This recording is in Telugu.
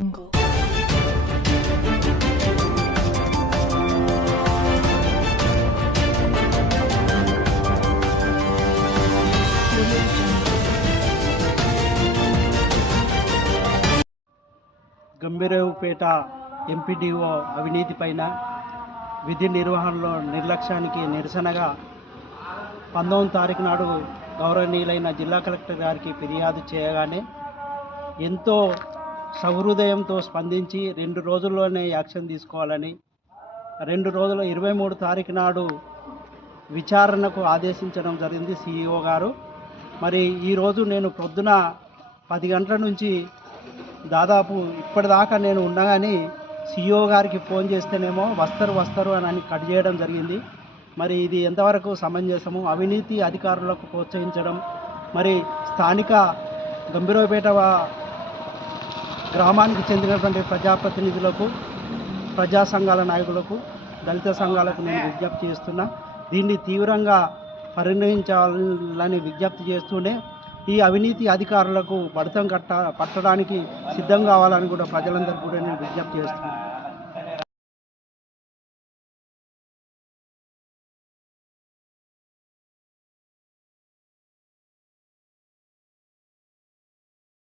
గంభీరావుపేట ఎంపీడీఓ అవినీతి పైన విధి నిర్వహణలో నిర్లక్ష్యానికి నిరసనగా 19వ తారీఖు నాడు గౌరవనీయులైన జిల్లా కలెక్టర్ గారికి ఫిర్యాదు చేయగానే ఎంతో సహృదయంతో స్పందించి 2 రోజుల్లోనే యాక్షన్ తీసుకోవాలని 2 రోజుల 23 తారీఖు నాడు విచారణకు ఆదేశించడం జరిగింది సిఇఓ గారు. మరి ఈరోజు నేను పొద్దున 10 గంటల నుంచి దాదాపు ఇప్పటిదాకా నేను ఉన్నా కానీ సిఇఓ గారికి ఫోన్ చేస్తేనేమో వస్తారు అని కట్ చేయడం జరిగింది. మరి ఇది ఎంతవరకు సమంజసము? అవినీతి అధికారులకు ప్రోత్సహించడం, మరి స్థానిక గంభీరావుపేట గ్రామానికి చెందినటువంటి ప్రజాప్రతినిధులకు, ప్రజా సంఘాల నాయకులకు, దళిత సంఘాలకు నేను విజ్ఞప్తి చేస్తున్నా. దీన్ని తీవ్రంగా పరిగణించాలని విజ్ఞప్తి చేస్తూనే ఈ అవినీతి అధికారులకు పట్టడానికి సిద్ధం కావాలని కూడా ప్రజలందరికీ కూడా నేను విజ్ఞప్తి చేస్తున్నాను.